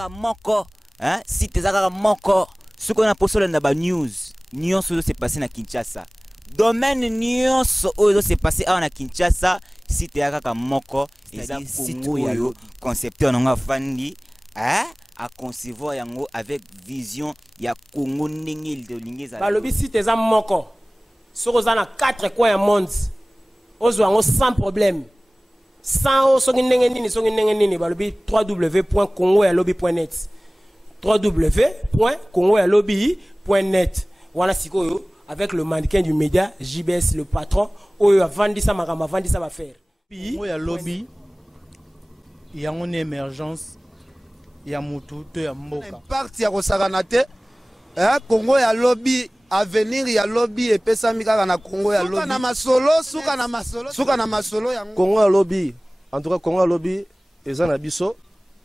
ezaka moko, hein, site ezaka moko. Ce qu'on a posé dans la news, news s'est passé na Kinshasa. Domaine news s'est passé à Kinshasa, site ezaka moko, c'est-à-dire site oyo concepteur nga fandi, hein, à concevoir yango avec vision ya Congo ndenge de lingeza. Ba lobi site ezaka moko. Soko za na 4 coins du monde. Ozo sans problème. Sans soki ndenge nini balobi www.congoyalobi.net www.congoyalobi.net wana sikoyo avec le mannequin du média JBS le patron oyo avandi sa makama avandi sa ba faire Congoyalobi yango une émergence ya mutu to ya mboka parti ya kosakana te Congoyalobi avenir ya lobby et pesami kaka na Congo ya lobby suka na masolo yango Congo ya lobby en tout cas Congo ya lobby eza na biso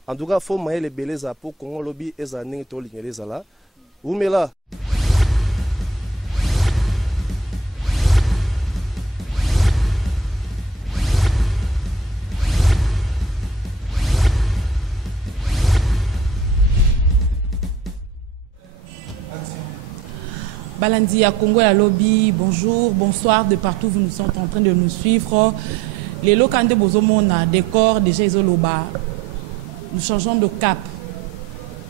en tout cas faut mayele beleza pour Congo ya lobby eza ndenge to lingeleza la umela Balandi à Congo à lobby, bonjour, bonsoir de partout vous nous sont en train de nous suivre. Les locaux de Bozomona, décor déjà isoloba. Nous changeons de cap.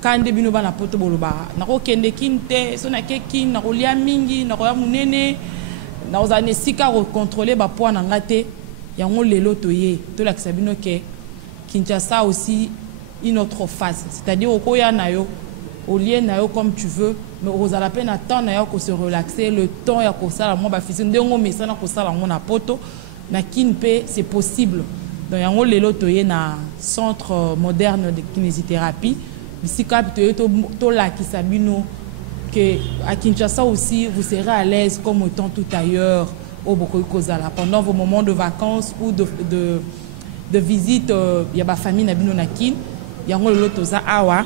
Quand début na poto boloba, na ko kende kinte, so na kekin na rolia mingi, na roya munene, na ozane sika ko contrôler ba poids na ngate, yango lelo toye, to la kisabino ke Kinshasa aussi une autre face, c'est-à-dire au koya na yo au lien nayo comme tu veux mais aux à la peine attendre nayo ko se relaxer le temps ya ko sala mo ba fisi ndongo mesana ko sala ngo na poto na kinpe c'est possible donc yango lelo toye na centre moderne de kinésithérapie bisika to la kisabino que à Kinshasa aussi vous serez à l'aise comme autant tout ailleurs au Bokokozala pendant vos moments de vacances ou de visite ya ba famille na bino na kin yango lelo toza awa.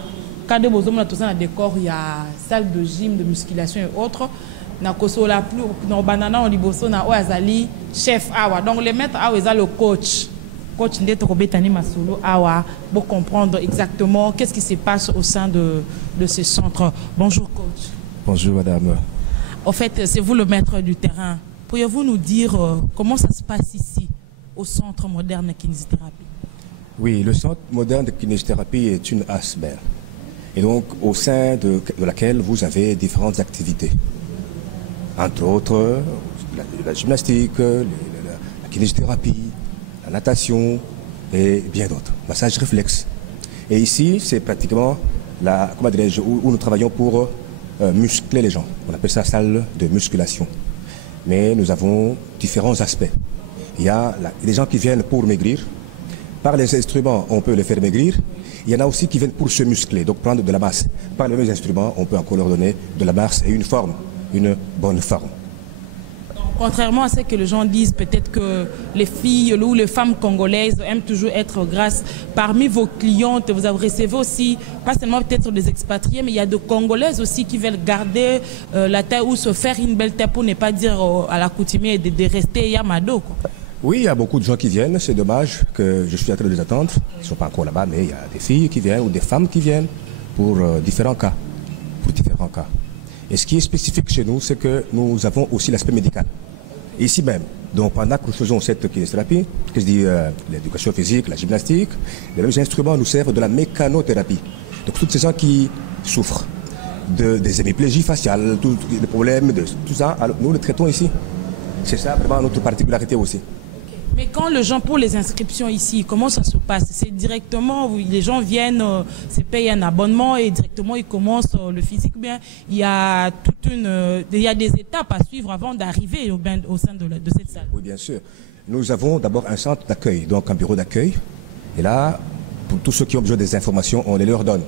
Quand vous avez un décor, il y a salle de gym, de musculation et autres. Na kosola plus dans banana on liboso na oazali chef awa. Donc les maîtres awa ils le coach. Coach Ndeto Robetani Masolo awa pour comprendre exactement qu'est-ce qui se passe au sein de ce centre. Bonjour coach. Bonjour madame. En fait, c'est vous le maître du terrain. Pourriez-vous nous dire comment ça se passe ici au centre moderne de kinésithérapie? Oui, le centre moderne de kinésithérapie est une ASBER. Et donc, au sein de laquelle vous avez différentes activités. Entre autres, la gymnastique, la kinésithérapie, la natation et bien d'autres. Massage réflexe. Et ici, c'est pratiquement où nous travaillons pour muscler les gens. On appelle ça salle de musculation. Mais nous avons différents aspects. Il y a des gens qui viennent pour maigrir. Par les instruments, on peut les faire maigrir. Il y en a aussi qui viennent pour se muscler, donc prendre de la masse. Par les mêmes instruments, on peut encore leur donner de la masse et une forme, une bonne forme. Contrairement à ce que les gens disent, peut-être que les filles ou les femmes congolaises aiment toujours être grasses. Parmi vos clientes, vous avez recevé aussi, pas seulement peut-être des expatriés, mais il y a des Congolaises aussi qui veulent garder la taille ou se faire une belle taille pour ne pas dire à l'accoutumée de rester Yamado, quoi. Oui, il y a beaucoup de gens qui viennent. C'est dommage que je suis en train de les attendre. Ils ne sont pas encore là-bas, mais il y a des filles qui viennent ou des femmes qui viennent pour différents cas. Et ce qui est spécifique chez nous, c'est que nous avons aussi l'aspect médical. Ici même, donc pendant que nous faisons cette kinésithérapie, que je dis l'éducation physique, la gymnastique, les mêmes instruments nous servent de la mécanothérapie. Donc toutes ces gens qui souffrent des hémiplégies faciales, tous les problèmes, de tout ça, alors, nous le traitons ici. C'est ça vraiment notre particularité aussi. Mais quand les gens, pour les inscriptions ici, comment ça se passe? C'est directement, les gens viennent, se payent un abonnement et directement ils commencent le physique. Bien, il y a il y a des étapes à suivre avant d'arriver au sein de cette salle. Oui, bien sûr. Nous avons d'abord un centre d'accueil, donc un bureau d'accueil. Et là, pour tous ceux qui ont besoin des informations, on les leur donne.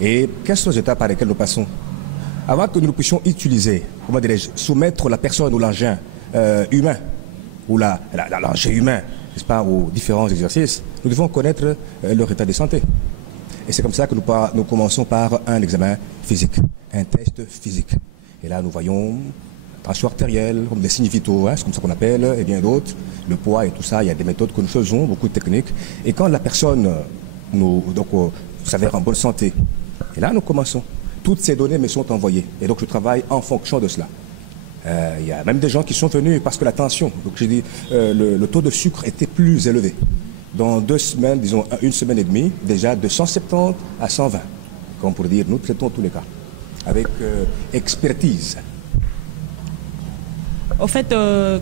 Et quelles sont les étapes par lesquelles nous passons? Avant que nous puissions utiliser, comment dirais-je, soumettre la personne ou l'engin humain, ou l'engin humain, n'est-ce pas, aux différents exercices, nous devons connaître leur état de santé. Et c'est comme ça que nous commençons par un examen physique, un test physique. Et là, nous voyons tension artérielle, comme des signes vitaux, hein, c'est comme ça qu'on appelle, et bien d'autres, le poids et tout ça. Il y a des méthodes que nous faisons, beaucoup de techniques. Et quand la personne s'avère en bonne santé. Et là, nous commençons. Toutes ces données me sont envoyées. Et donc, je travaille en fonction de cela. Il y a même des gens qui sont venus parce que la tension, donc j'ai dit, le taux de sucre était plus élevé. Dans 2 semaines, disons 1 semaine et demie, déjà de 170 à 120. Comme pour dire, nous traitons tous les cas. Avec expertise. Au fait,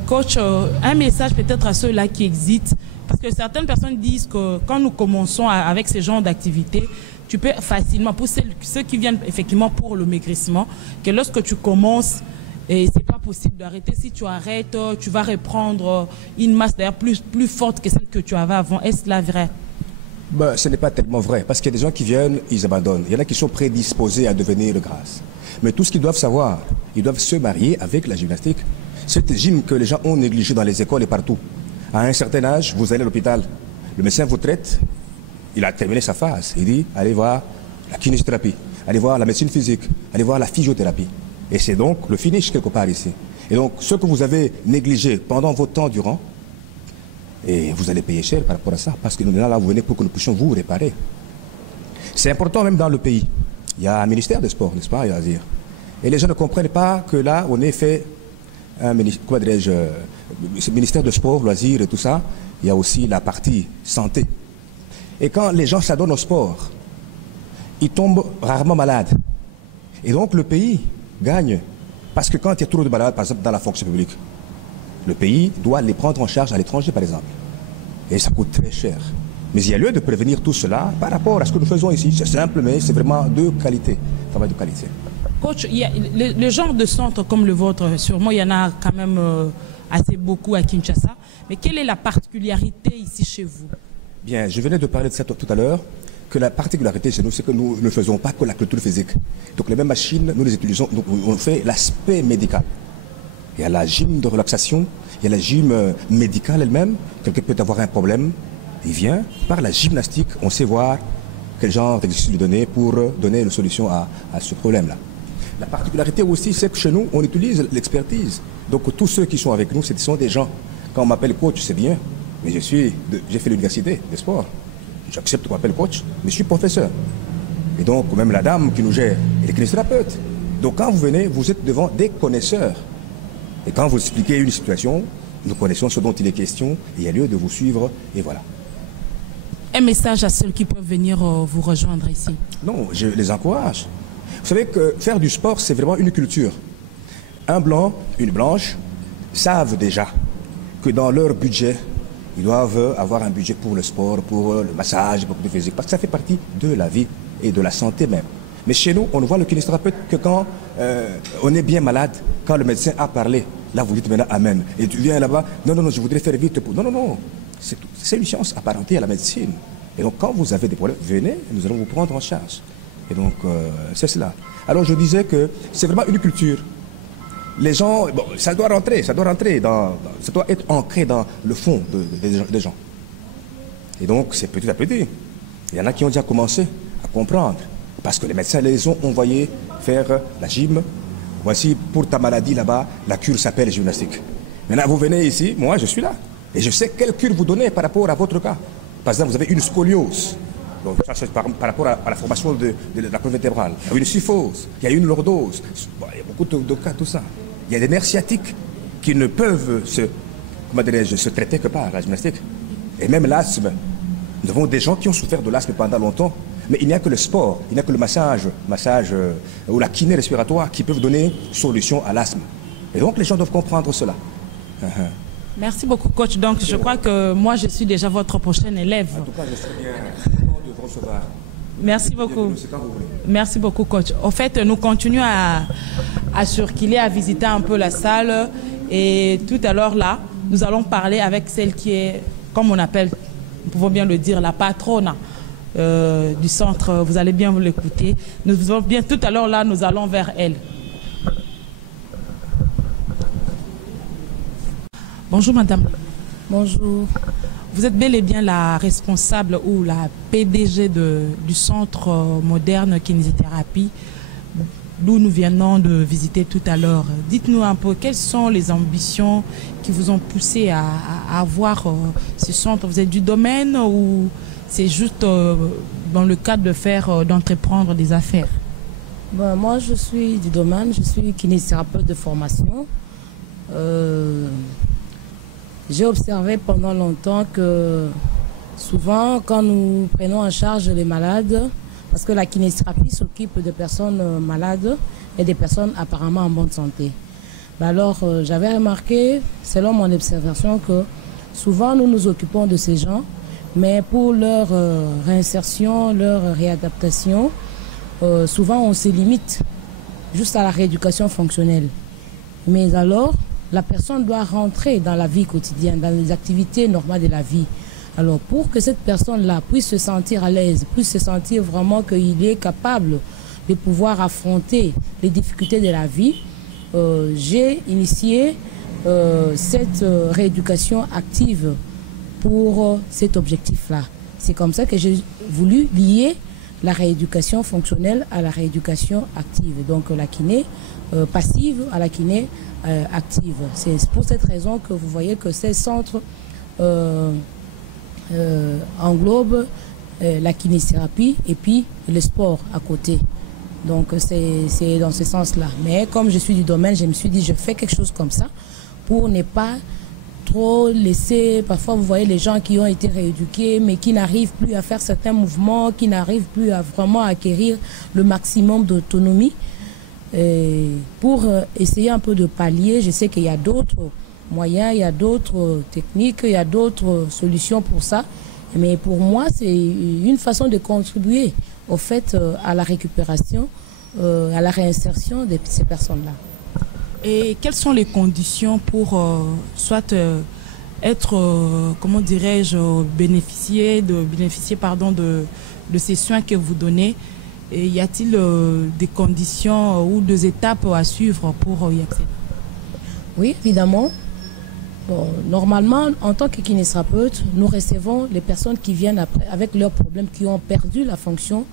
coach, un message peut-être à ceux-là qui hésitent, parce que certaines personnes disent que quand nous commençons avec ce genre d'activité, tu peux facilement, pour ceux qui viennent effectivement pour le maigrissement, que lorsque tu commences, et c'est pas possible d'arrêter. Si tu arrêtes, tu vas reprendre une masse d'ailleurs plus forte que celle que tu avais avant. Est-ce là vrai? Ben, ce n'est pas tellement vrai, parce qu'il y a des gens qui viennent, ils abandonnent. Il y en a qui sont prédisposés à devenir grasses. Mais tout ce qu'ils doivent savoir, ils doivent se marier avec la gymnastique. Cette gym que les gens ont négligée dans les écoles et partout. À un certain âge, vous allez à l'hôpital. Le médecin vous traite, il a terminé sa phase. Il dit, allez voir la kinésithérapie, allez voir la médecine physique, allez voir la physiothérapie. Et c'est donc le finish quelque part ici. Et donc, ce que vous avez négligé pendant votre temps durant, et vous allez payer cher par rapport à ça, parce que nous, là, vous venez pour que nous puissions vous réparer. C'est important même dans le pays. Il y a un ministère des Sports, n'est-ce pas, il y a à dire. Et les gens ne comprennent pas que là, on est fait un ministère de Sport, loisirs et tout ça. Il y a aussi la partie santé. Et quand les gens s'adonnent au sport, ils tombent rarement malades. Et donc, le pays gagne. Parce que quand il y a trop de malades, par exemple, dans la fonction publique, le pays doit les prendre en charge à l'étranger, par exemple. Et ça coûte très cher. Mais il y a lieu de prévenir tout cela par rapport à ce que nous faisons ici. C'est simple, mais c'est vraiment de qualité. Travail de qualité. Coach, il y a le genre de centre comme le vôtre, sûrement il y en a quand même assez beaucoup à Kinshasa. Mais quelle est la particularité ici chez vous? Bien, je venais de parler de ça tout à l'heure. Que la particularité chez nous, c'est que nous ne faisons pas que la culture physique. Donc les mêmes machines, nous les utilisons, donc on fait l'aspect médical. Il y a la gym de relaxation, il y a la gym médicale elle-même. Quelqu'un peut avoir un problème, il vient, par la gymnastique, on sait voir quel genre d'exercice lui donner pour donner une solution à ce problème-là. La particularité aussi, c'est que chez nous, on utilise l'expertise. Donc tous ceux qui sont avec nous, ce sont des gens. Quand on m'appelle coach, c'est bien, mais j'ai fait l'université des sports. J'accepte qu'on m'appelle coach, mais je suis professeur. Et donc, même la dame qui nous gère, elle est kinésithérapeute. Donc, quand vous venez, vous êtes devant des connaisseurs. Et quand vous expliquez une situation, nous connaissons ce dont il est question, et il y a lieu de vous suivre, et voilà. Un message à ceux qui peuvent venir vous rejoindre ici? Non, je les encourage. Vous savez que faire du sport, c'est vraiment une culture. Un blanc, une blanche, savent déjà que dans leur budget, ils doivent avoir un budget pour le sport, pour le massage, pour le physique, parce que ça fait partie de la vie et de la santé même. Mais chez nous, on ne voit le kinésithérapeute que quand on est bien malade, quand le médecin a parlé. Là, vous dites maintenant Amen. Et tu viens là-bas, non, je voudrais faire vite. Non. C'est une science apparentée à la médecine. Et donc, quand vous avez des problèmes, venez, nous allons vous prendre en charge. Et donc, c'est cela. Alors, je disais que c'est vraiment une culture. Les gens, bon, ça doit être ancré dans le fond des gens. Et donc, c'est petit à petit. Il y en a qui ont déjà commencé à comprendre. Parce que les médecins les ont envoyés faire la gym. Voici, pour ta maladie là-bas, la cure s'appelle gymnastique. Maintenant, vous venez ici, moi, je suis là. Et je sais quelle cure vous donnez par rapport à votre cas. Par exemple, vous avez une scoliose. Donc, ça, c'est par rapport à la formation de la colonne vertébrale. Il y a une syphose, il y a une lordose. Bon, il y a beaucoup de cas, tout ça. Il y a des nerfs sciatiques qui ne peuvent se traiter que par la gymnastique. Et même l'asthme. Nous avons des gens qui ont souffert de l'asthme pendant longtemps. Mais il n'y a que le sport, il n'y a que le massage ou la kiné respiratoire qui peuvent donner solution à l'asthme. Et donc, les gens doivent comprendre cela. Merci beaucoup, coach. Donc, je crois que moi, je suis déjà votre prochain élève. En tout cas, je serai bien content de vous recevoir. Merci beaucoup. Merci beaucoup, coach. En fait, nous continuons à circuler, à visiter un peu la salle. Et tout à l'heure, là, nous allons parler avec celle qui est, comme on appelle, nous pouvons bien le dire, la patronne du centre. Vous allez bien vous l'écouter. Tout à l'heure, là, nous allons vers elle. Bonjour, madame. Bonjour. Vous êtes bel et bien la responsable ou la PDG du centre moderne kinésithérapie, d'où nous venons de visiter tout à l'heure. Dites-nous un peu, quelles sont les ambitions qui vous ont poussé à avoir ce centre? Vous êtes du domaine ou c'est juste dans le cadre de faire, d'entreprendre des affaires? Bon, moi, je suis du domaine, je suis kinésithérapeute de formation. J'ai observé pendant longtemps que souvent, quand nous prenons en charge les malades, parce que la kinésithérapie s'occupe de personnes malades et des personnes apparemment en bonne santé. Alors, j'avais remarqué, selon mon observation, que souvent nous nous occupons de ces gens, mais pour leur réinsertion, leur réadaptation, souvent on se limite juste à la rééducation fonctionnelle. Mais alors, la personne doit rentrer dans la vie quotidienne, dans les activités normales de la vie. Alors, pour que cette personne-là puisse se sentir à l'aise, puisse se sentir vraiment qu'il est capable de pouvoir affronter les difficultés de la vie, j'ai initié cette rééducation active pour cet objectif-là. C'est comme ça que j'ai voulu lier la rééducation fonctionnelle à la rééducation active. Donc la kiné passive à la kiné active. C'est pour cette raison que vous voyez que ces centres englobent la kinésithérapie et puis le sport à côté. Donc c'est dans ce sens-là. Mais comme je suis du domaine, je me suis dit je fais quelque chose comme ça pour ne pas trop laisser, parfois vous voyez les gens qui ont été rééduqués mais qui n'arrivent plus à faire certains mouvements, qui n'arrivent plus à vraiment acquérir le maximum d'autonomie. Pour essayer un peu de pallier, je sais qu'il y a d'autres moyens, il y a d'autres techniques, il y a d'autres solutions pour ça. Mais pour moi, c'est une façon de contribuer au fait à la récupération, à la réinsertion de ces personnes-là. Et quelles sont les conditions pour soit être, comment dirais-je, bénéficier de ces soins que vous donnez? Et y a-t-il des conditions ou des étapes à suivre pour y accéder? Oui, évidemment. Bon, normalement, en tant que kinésithérapeute, nous recevons les personnes qui viennent après avec leurs problèmes, qui ont perdu la fonction,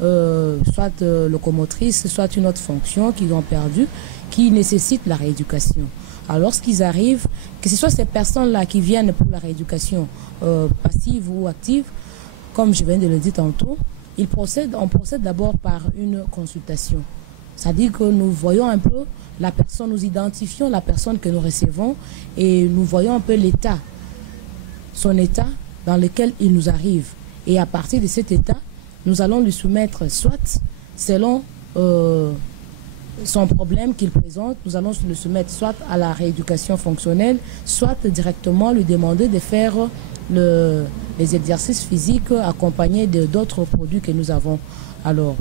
soit locomotrice, soit une autre fonction qu'ils ont perdue, qui nécessite la rééducation. Alors, lorsqu'ils arrivent, que ce soit ces personnes-là qui viennent pour la rééducation passive ou active, comme je viens de le dire tantôt, on procède d'abord par une consultation. C'est-à-dire que nous voyons un peu la personne, nous identifions la personne que nous recevons et nous voyons un peu l'état, son état dans lequel il nous arrive. Et à partir de cet état, nous allons lui soumettre soit selon son problème qu'il présente, nous allons le soumettre soit à la rééducation fonctionnelle, soit directement lui demander de faire les exercices physiques accompagnés d'autres produits que nous avons. Alors,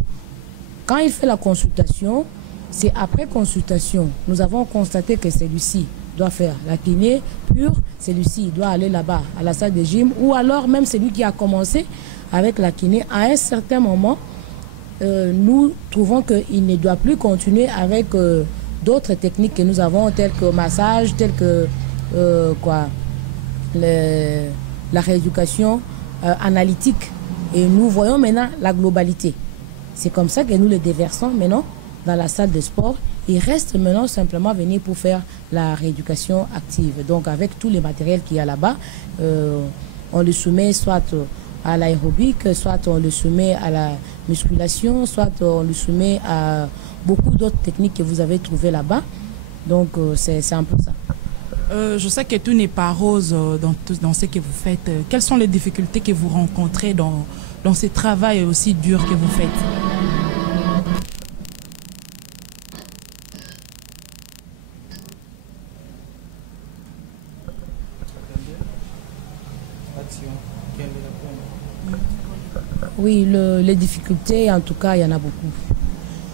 quand il fait la consultation, c'est après consultation, nous avons constaté que celui-ci doit faire la kiné pure, celui-ci doit aller là-bas à la salle de gym, ou alors même celui qui a commencé avec la kiné, à un certain moment, nous trouvons qu'il ne doit plus continuer avec d'autres techniques que nous avons, telles que massage, telles que la rééducation analytique. Et nous voyons maintenant la globalité. C'est comme ça que nous le déversons maintenant dans la salle de sport. Il reste maintenant simplement venir pour faire la rééducation active. Donc avec tous les matériels qu'il y a là-bas, on le soumet soit à l'aérobic, soit on le soumet à la musculation, soit on le soumet à beaucoup d'autres techniques que vous avez trouvées là-bas. Donc c'est un peu ça. Je sais que tout n'est pas rose dans ce que vous faites. Quelles sont les difficultés que vous rencontrez dans ce travail aussi dur que vous faites? Oui, les difficultés, en tout cas, il y en a beaucoup.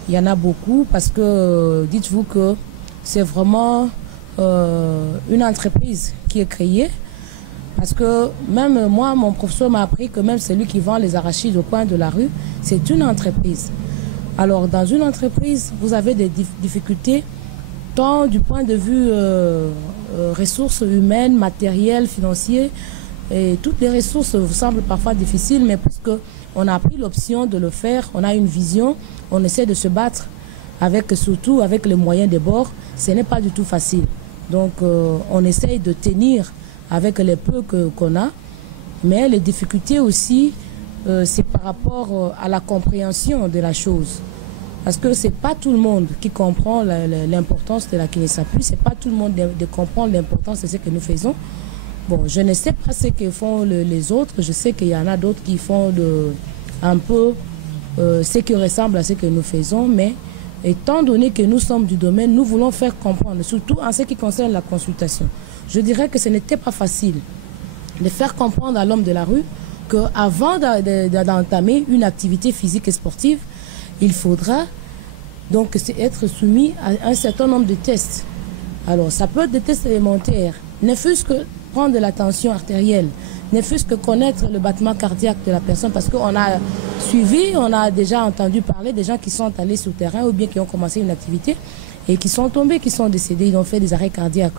Il y en a beaucoup parce que, dites-vous que c'est vraiment une entreprise qui est créée. Parce que même moi, mon professeur m'a appris que même celui qui vend les arachides au coin de la rue, c'est une entreprise. Alors, dans une entreprise, vous avez des difficultés tant du point de vue ressources humaines, matérielles, financières. Et toutes les ressources vous semblent parfois difficiles, mais puisque on a pris l'option de le faire, on a une vision, on essaie de se battre surtout avec les moyens de bord, ce n'est pas du tout facile. Donc on essaye de tenir avec les peu qu'on a, mais les difficultés aussi c'est par rapport à la compréhension de la chose. Parce que ce n'est pas tout le monde qui comprend l'importance de la kinésithérapie, ce n'est pas tout le monde de comprendre l'importance de ce que nous faisons. Bon, je ne sais pas ce que font les autres, je sais qu'il y en a d'autres qui font un peu ce qui ressemble à ce que nous faisons, mais étant donné que nous sommes du domaine, nous voulons faire comprendre, surtout en ce qui concerne la consultation. Je dirais que ce n'était pas facile de faire comprendre à l'homme de la rue qu'avant d'entamer une activité physique et sportive, il faudra donc être soumis à un certain nombre de tests. Alors, ça peut être des tests élémentaires, ne fût-ce que prendre de la tension artérielle, ne fût-ce que connaître le battement cardiaque de la personne, parce qu'on a suivi, on a déjà entendu parler des gens qui sont allés sur le terrain ou bien qui ont commencé une activité et qui sont tombés, qui sont décédés, ils ont fait des arrêts cardiaques.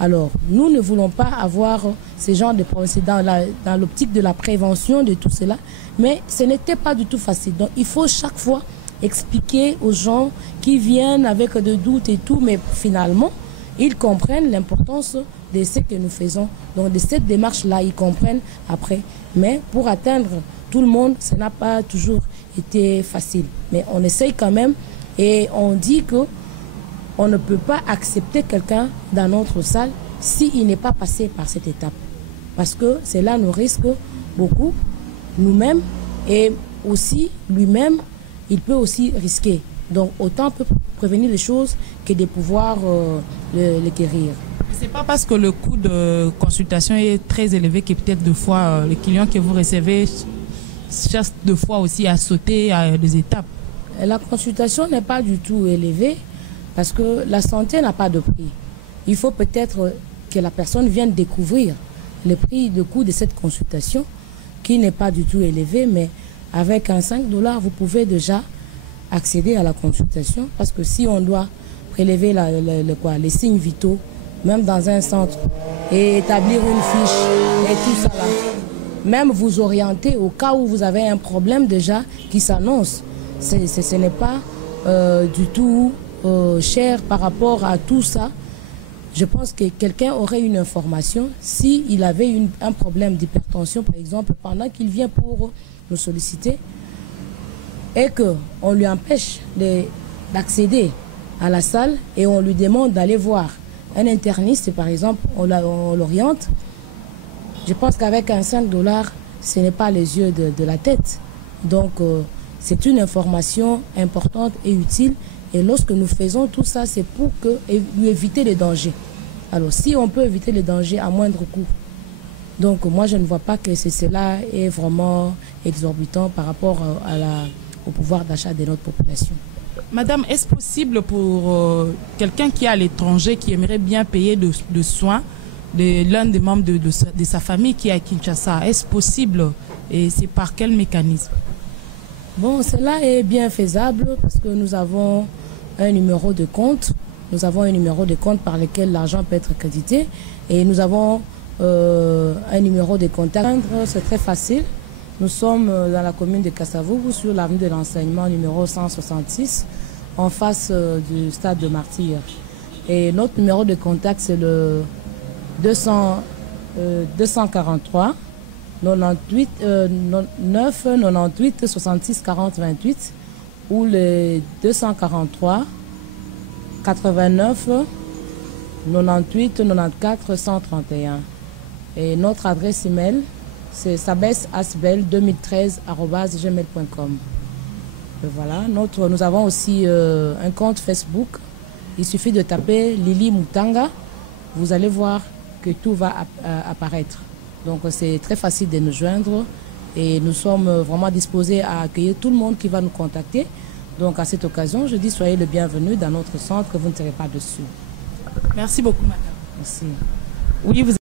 Alors, nous ne voulons pas avoir ces genres de problèmes, c'est dans l'optique de la prévention de tout cela, mais ce n'était pas du tout facile. Donc, il faut chaque fois expliquer aux gens qui viennent avec des doutes et tout, mais finalement, ils comprennent l'importance de ce que nous faisons. Donc, de cette démarche-là, ils comprennent après. Mais pour atteindre tout le monde, ça n'a pas toujours été facile. Mais on essaye quand même et on dit que on ne peut pas accepter quelqu'un dans notre salle s'il n'est pas passé par cette étape. Parce que cela nous risque beaucoup, nous-mêmes, et aussi lui-même, il peut aussi risquer. Donc autant peut prévenir les choses que de pouvoir les guérir. Ce n'est pas parce que le coût de consultation est très élevé que peut-être deux fois les clients que vous recevez cherchent deux fois aussi à sauter à des étapes. La consultation n'est pas du tout élevée parce que la santé n'a pas de prix. Il faut peut-être que la personne vienne découvrir le prix, le coût de cette consultation qui n'est pas du tout élevé, mais avec un 5 $, vous pouvez déjà accéder à la consultation parce que si on doit prélever les signes vitaux, même dans un centre, et établir une fiche et tout ça là, même vous orienter au cas où vous avez un problème déjà qui s'annonce, ce n'est pas du tout cher par rapport à tout ça. Je pense que quelqu'un aurait une information s'il avait un problème d'hypertension, par exemple, pendant qu'il vient pour nous solliciter et qu'on lui empêche d'accéder à la salle et on lui demande d'aller voir un interniste, par exemple, on l'oriente. Je pense qu'avec un 5 $, ce n'est pas les yeux de la tête. Donc, c'est une information importante et utile. Et lorsque nous faisons tout ça, c'est pour lui éviter les dangers. Alors, si on peut éviter les dangers à moindre coût, donc moi, je ne vois pas que cela est vraiment exorbitant par rapport au pouvoir d'achat de notre population. Madame, est-ce possible pour quelqu'un qui est à l'étranger, qui aimerait bien payer de soins de l'un des membres de sa famille qui est à Kinshasa, est-ce possible et c'est par quel mécanisme? Bon, cela est bien faisable parce que nous avons un numéro de compte. Nous avons un numéro de compte par lequel l'argent peut être crédité et nous avons un numéro de contact. C'est très facile. Nous sommes dans la commune de Kassavougou sur l'avenue de l'enseignement numéro 166 en face du stade de Martyrs. Et notre numéro de contact c'est le 243 98 9 98 66 40 28 ou le 243 89 98 94 131. Et notre adresse email c'est sabesasbel2013@gmail.com. Voilà, nous avons aussi un compte Facebook. Il suffit de taper Lili Mutanga. Vous allez voir que tout va apparaître. Donc c'est très facile de nous joindre et nous sommes vraiment disposés à accueillir tout le monde qui va nous contacter. Donc à cette occasion, je dis soyez le bienvenu dans notre centre, vous ne serez pas dessus. Merci beaucoup, madame. Merci. Oui, vous